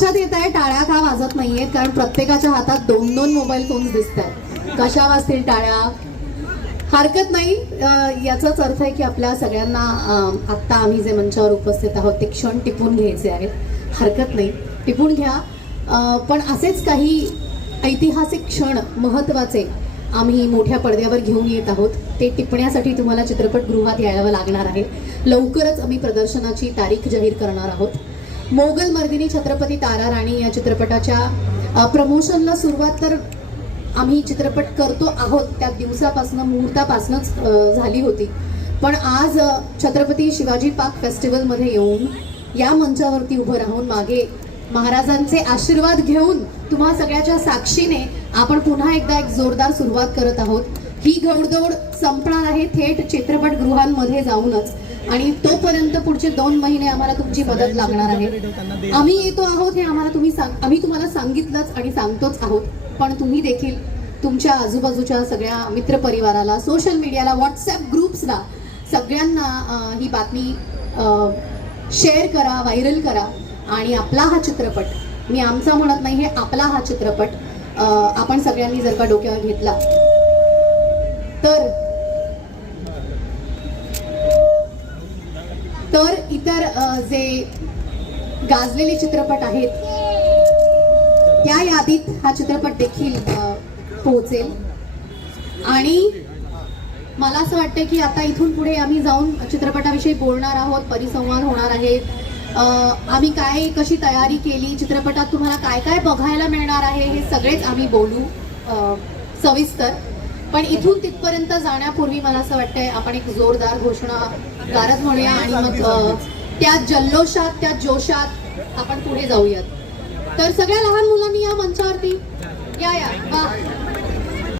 लक्षात येत आहे टाळ्या का वाजत नाहीयेत? कारण प्रत्येकाच्या हातात दोन दोन मोबाईल फोन्स दिसत आहेत कशा वाजतील टाळ्या? हरकत नाही. याचाच अर्थ आहे की आपल्या सगळ्यांना आत्ता आम्ही जे मंचावर उपस्थित आहोत ते क्षण टिपून घ्यायचे आहेत. हरकत नाही. टिपून घ्या. पण असेच काही ऐतिहासिक क्षण महत्त्वाचे आम्ही मोठ्या पडद्यावर घेऊन येत आहोत ते टिपण्यासाठी तुम्हाला चित्रपटगृहात यायला लागणार आहे. लवकरच आम्ही प्रदर्शनाची तारीख जाहीर करणार आहोत. मोगल मर्दिनी छत्रपती तारा राणी या चित्रपटाच्या प्रमोशनला सुरुवात तर आम्ही चित्रपट करतो आहोत. त्या दिवसापासून मुहूर्तापासूनच झाली होती. पण आज छत्रपती शिवाजी पार्क फेस्टिवलमध्ये येऊन या मंचावरती उभं राहून मागे महाराजांचे आशीर्वाद घेऊन तुम्हा सगळ्याच्या साक्षीने आपण पुन्हा एकदा एक जोरदार सुरुवात करत आहोत. ही घोडदौड संपणार आहे थेट चित्रपटगृहांमध्ये जाऊनच. आणि तोपर्यंत पुढचे दोन महिने आम्हाला तुमची मदत लागणार आहे. आम्ही येतो आहोत हे आम्हाला तुम्ही सांग आम्ही तुम्हाला सांगितलंच आणि सांगतोच आहोत. पण तुम्ही देखील तुमच्या आजूबाजूच्या सगळ्या मित्रपरिवाराला सोशल मीडियाला व्हॉट्सॲप ग्रुप्सला सगळ्यांना ही बातमी शेअर करा व्हायरल करा. आणि आपला हा चित्रपट मी आमचा म्हणत नाही हे आपला हा चित्रपट आपण सगळ्यांनी जर का डोक्यावर घेतला तर इतर जे गाजलेले चित्रपट आहेत त्या यादीत हा चित्रपट देखील पोहोचेल. आणि मला असं वाटतं की आता इथून पुढे आम्ही जाऊन चित्रपटाविषयी बोलणार आहोत परिसंवाद होणार आहे आम्ही काय कशी तयारी केली चित्रपटात तुम्हाला काय काय बघायला मिळणार आहे हे सगळेच आम्ही बोलू सविस्तर. पण इथून तिथपर्यंत जाण्यापूर्वी मला असं वाटतंय आपण एक जोरदार घोषणा करत म्हणूया आणि मग त्या जल्लोषात त्या जोशात आपण पुढे जाऊयात. तर सगळ्या लहान मुलांनी या मंचावरती या या वा.